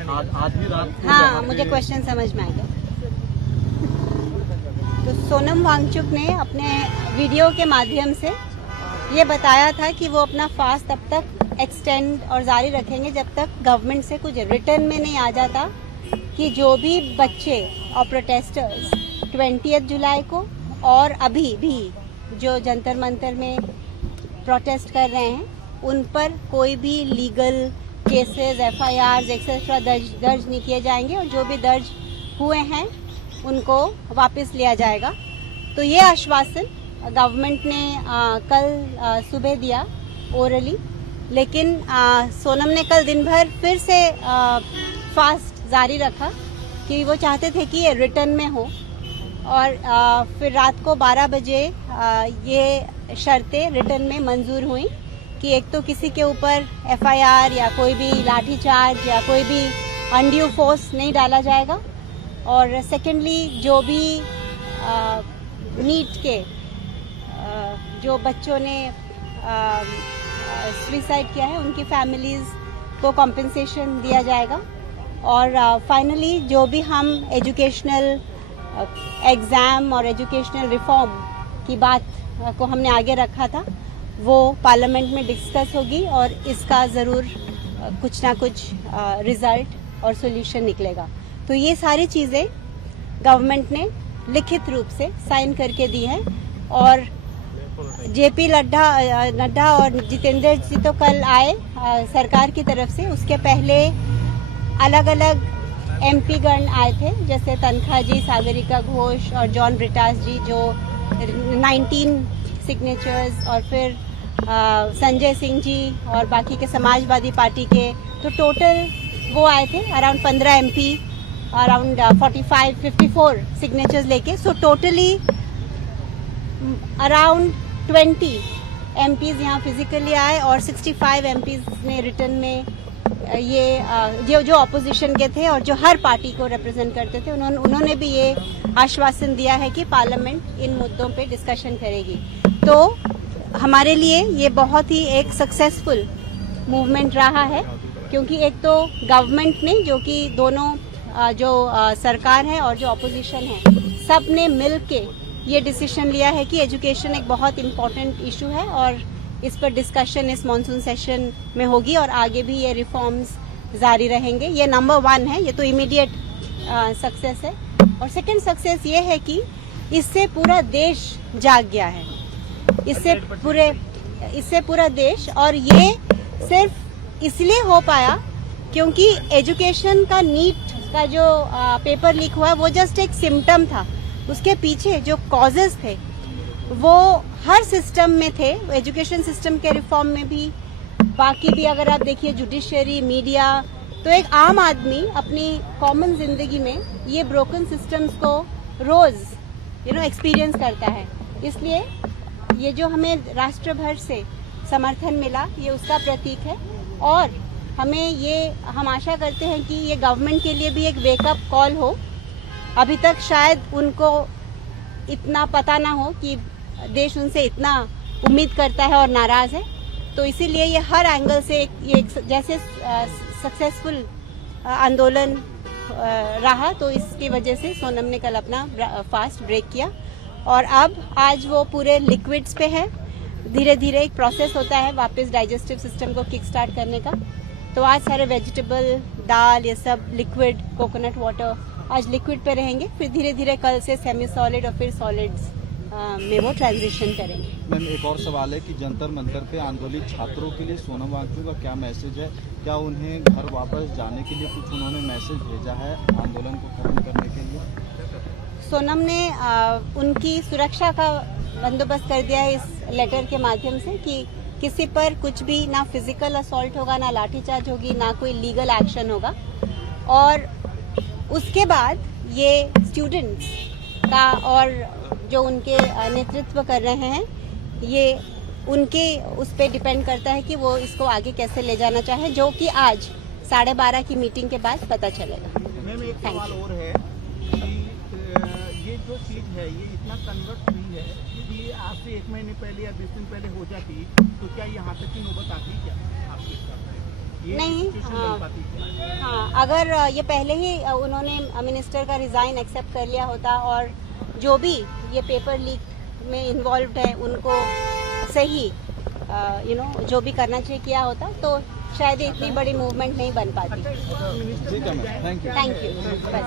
आधी रात। हाँ, मुझे क्वेश्चन समझ में आ गया। तो सोनम वांगचुक ने अपने वीडियो के माध्यम से ये बताया था कि वो अपना फास्ट तब तक एक्सटेंड और जारी रखेंगे जब तक गवर्नमेंट से कुछ रिटर्न में नहीं आ जाता कि जो भी बच्चे और प्रोटेस्टर्स 20 जुलाई को और अभी भी जो जंतर मंतर में प्रोटेस्ट कर रहे हैं उन पर कोई भी लीगल केसेस, FIRs एक्सेट्रा दर्ज नहीं किए जाएंगे और जो भी दर्ज हुए हैं उनको वापस लिया जाएगा। तो ये आश्वासन गवर्नमेंट ने कल सुबह दिया ओरली, लेकिन सोनम ने कल दिन भर फिर से फास्ट जारी रखा कि वो चाहते थे कि ये रिटर्न में हो और फिर रात को 12 बजे ये शर्तें रिटर्न में मंजूर हुई कि एक तो किसी के ऊपर FIR या कोई भी लाठीचार्ज या कोई भी अनड्यू फोर्स नहीं डाला जाएगा और सेकेंडली जो भी नीट के जो बच्चों ने सुसाइड किया है उनकी फैमिलीज को कॉम्पेंसेशन दिया जाएगा और फाइनली जो भी हम एजुकेशनल एग्ज़ाम और एजुकेशनल रिफॉर्म की बात को हमने आगे रखा था वो पार्लियामेंट में डिस्कस होगी और इसका ज़रूर कुछ ना कुछ रिज़ल्ट और सॉल्यूशन निकलेगा। तो ये सारी चीज़ें गवर्नमेंट ने लिखित रूप से साइन करके दी है और JP नड्डा और जितेंद्र जी तो कल आए सरकार की तरफ से। उसके पहले अलग अलग MP गण आए थे जैसे तनखा जी, सागरिका घोष और जॉन ब्रिटास जी जो 19 सिग्नेचर्स और फिर संजय सिंह जी और बाकी के समाजवादी पार्टी के, तो टोटल वो आए थे अराउंड 15 MP अराउंड 45-54 सिग्नेचर्स लेके। सो टोटली अराउंड 20 MPs यहाँ फिजिकली आए और 65 MPs ने रिटर्न में ये जो ऑपोजिशन के थे और जो हर पार्टी को रिप्रेजेंट करते थे उन्होंने भी ये आश्वासन दिया है कि पार्लियामेंट इन मुद्दों पे डिस्कशन करेगी। तो हमारे लिए ये बहुत ही एक सक्सेसफुल मूवमेंट रहा है क्योंकि एक तो गवर्नमेंट ने जो कि दोनों जो सरकार है और जो ऑपोजिशन है सब ने मिल के ये डिसीजन लिया है कि एजुकेशन एक बहुत इम्पोर्टेंट इशू है और इस पर डिस्कशन इस मॉनसून सेशन में होगी और आगे भी ये रिफॉर्म्स जारी रहेंगे। ये नंबर 1 है, ये तो इमीडिएट सक्सेस है। और सेकंड सक्सेस ये है कि इससे पूरा देश जाग गया है, इससे पूरा देश, और ये सिर्फ इसलिए हो पाया क्योंकि एजुकेशन का नीट का जो पेपर लीक हुआ वो जस्ट एक सिम्टम था। उसके पीछे जो कॉजेज थे वो हर सिस्टम में थे, एजुकेशन सिस्टम के रिफॉर्म में भी, बाकी भी अगर आप देखिए जुडिशरी, मीडिया, तो एक आम आदमी अपनी कॉमन जिंदगी में ये ब्रोकन सिस्टम्स को रोज एक्सपीरियंस करता है। इसलिए ये जो हमें राष्ट्र भर से समर्थन मिला ये उसका प्रतीक है और हम आशा करते हैं कि ये गवर्नमेंट के लिए भी एक वेकअप कॉल हो। अभी तक शायद उनको इतना पता ना हो कि देश उनसे इतना उम्मीद करता है और नाराज है, तो इसीलिए ये हर एंगल से ये जैसे सक्सेसफुल आंदोलन रहा, तो इसकी वजह से सोनम ने कल अपना फास्ट ब्रेक किया और अब आज वो पूरे लिक्विड्स पे है। धीरे धीरे एक प्रोसेस होता है वापस डाइजेस्टिव सिस्टम को किक स्टार्ट करने का। तो आज सारे वेजिटेबल, दाल, ये सब लिक्विड, कोकोनट वाटर आज लिक्विड पे रहेंगे, फिर धीरे धीरे कल से सेमी सॉलिड और फिर सॉलिड्स में वो ट्रांजिशन करेंगे। मैम एक और सवाल है कि जंतर मंतर पे आंदोलित छात्रों के लिए सोनम वांगचुक का क्या मैसेज है? क्या उन्हें घर वापस जाने के लिए कुछ उन्होंने मैसेज भेजा है आंदोलन को खत्म करने के लिए? सोनम ने उनकी सुरक्षा का बंदोबस्त कर दिया है इस लेटर के माध्यम से कि किसी पर कुछ भी ना फिजिकल असॉल्ट होगा, ना लाठीचार्ज होगी, ना कोई लीगल एक्शन होगा। और उसके बाद ये स्टूडेंट्स का और जो उनके नेतृत्व कर रहे हैं ये उनके उस पर डिपेंड करता है कि वो इसको आगे कैसे ले जाना चाहे, जो कि आज 12:30 की मीटिंग के बाद पता चलेगा। मैम एक सवाल और है कि ये जो चीज़ है ये इतना कन्वर्ट हुई है कि आज से 1 महीने पहले या 20 दिन पहले हो जाती तो क्या यहाँ तक की नौबत आती क्या आपके हिसाब से? ये नहीं, सिचुएशन हाँ। बन पाती है। हाँ, अगर ये पहले ही उन्होंने मिनिस्टर का रिजाइन एक्सेप्ट कर लिया होता और जो भी ये पेपर लीक में इन्वॉल्व है उनको सही जो भी करना चाहिए किया होता तो शायद इतनी बड़ी मूवमेंट नहीं बन पाती। ठीक है ma'am, thank you. Thank you. बस।